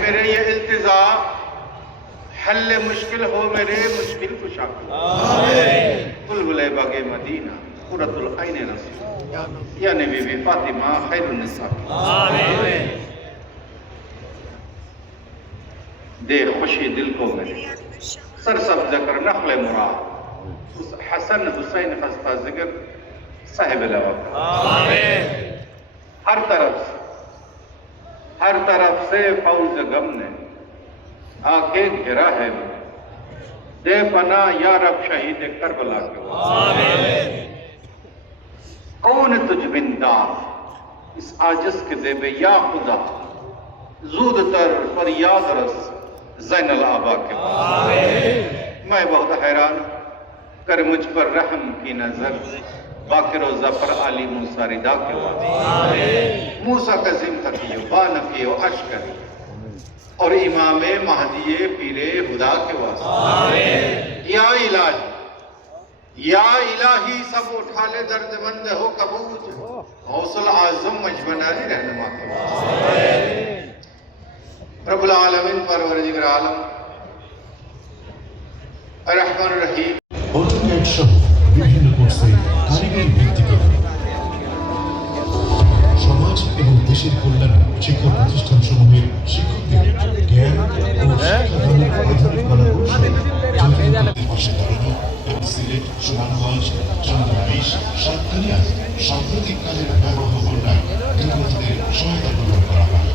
मेरे ये इल्तिजा हल्ले मुश्किल हो मेरे मुश्किल कुशा बुलबुल बागे मदीना कुरतुल ऐन नसीब या नबी फातिमा खैरुन निसा दे खुशी दिल को मेरे सरसब्ज कर नखल मुराद उस हसन हुसैन खस्ता जिक्र साहिब लवाब हर तरफ से फौज गम ने आके घिरा है दे पना या रब शहीद करबला के कौन तुझ बिंदार इस आजिज के देबे या खुदा जूद तर पर याद रस ज़ैनल आबा के मैं बहुत हैरान कर मुझ पर रहम की नजर बाकिर जफर अली मूसा रिदा के मूसा कज़ीम तकियो बानकियो अशकरी और इमाम महदी पीरे खुदा के वास्ते या इलाही सब उठा ले दर्दमंद हो कबूज गौसुल आज़म मजबनारी रहनुमा के वास्ते रब्बुल आलमीन परवरदिगार आलम रहमान रहीम অটোক্যাড সহ বিভিন্ন কোর্সে কারিগরি ভিত্তিক সমাজ এবং দেশের কল্যাণে শিক্ষা প্রতিষ্ঠানসমূহের শিক্ষকদের জ্ঞান ও শিক্ষাদানের আধুনিক কলাকৌশল এবং সিলেট সুনামগঞ্জ চন্দ্রাইশ সাতক্ষীরা সাম্প্রতিককালের ভয়াবহ বন্যায় দুর্গতদের সহায়তা প্রদান করা হয়।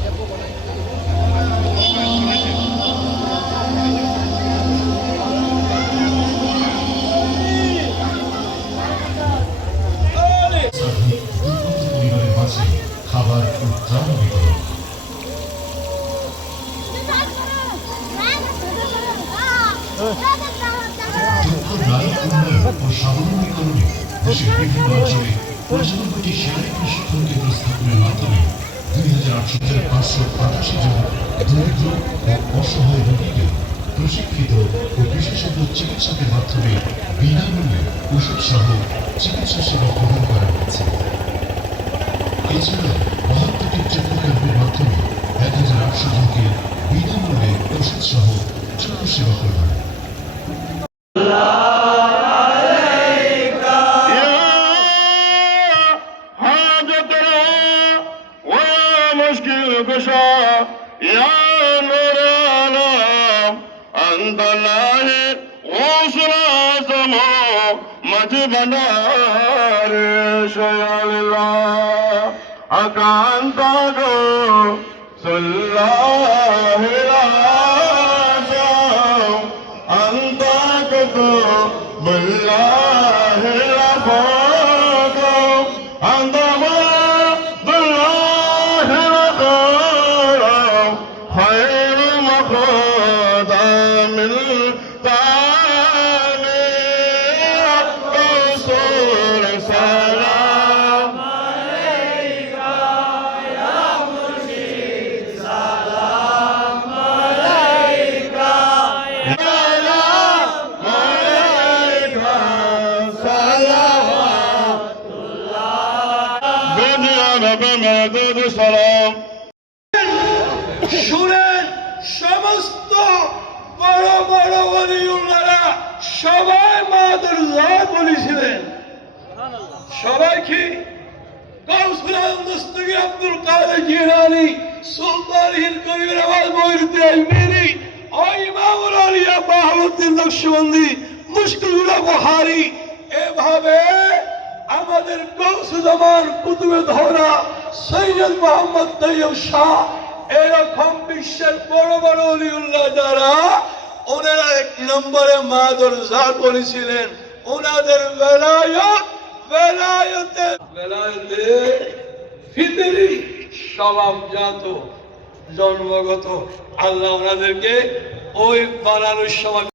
খাবার ও ত্রাণ বিতরণ দক্ষ নারী উন্নয়ন ও স্বাবলম্বীকরণে দেশের বিভিন্ন অঞ্চলে 95টি সেলাই প্রশিক্ষণ কেন্দ্র স্থাপনের মাধ্যমে 2,588 জন দরিদ্র ও অসহায় রোগীকে প্রশিক্ষিত ও বিশেষজ্ঞ চিকিৎসকের মাধ্যমে বিনামূল্যে ওষুধ সহ চিকিৎসা সেবা প্রদান করা হয়েছে। এছাড়াও 72টি চক্ষু ক্যাম্পের মাধ্যমে 1,800 জনকে বিনামূল্যে ওষুধ সহ চক্ষু সেবা প্রদান। अकांतागो सल्लाह अंतागो बल्लाह लफागो अंदमा बल्लाह लफागो खैर मखदा मिलता শুনেন সমস্ত বড় বড় ওলিউল্লাহরা সবাই মাদের যা বলেছিলেন সবাই কি গাউসুল আজম দস্তগীর আব্দুল কাদের জিলানী সুলতান হিন্দ কবির আওয়াজ মঈনুদ্দিন আজমিরি ও ইমামুল আউলিয়া বাহাউদ্দিন নকশবন্দি মুশকিলুল বুখারী এভাবে আমাদের গৌসুজ্জামান কুতুবে ধরা সৈয়দ মোহাম্মদ তৈয়ব শাহ এরকম বিশ্বের বড় বড় ওলিউল্লাহ যারা ওনারা এক নম্বরে মাদর জাত বলেছিলেন ওনাদের বেলায়েতে ফিতরি স্বভাবজাত জন্মগত আল্লাহ ওনাদেরকে ওই বানানোর সময়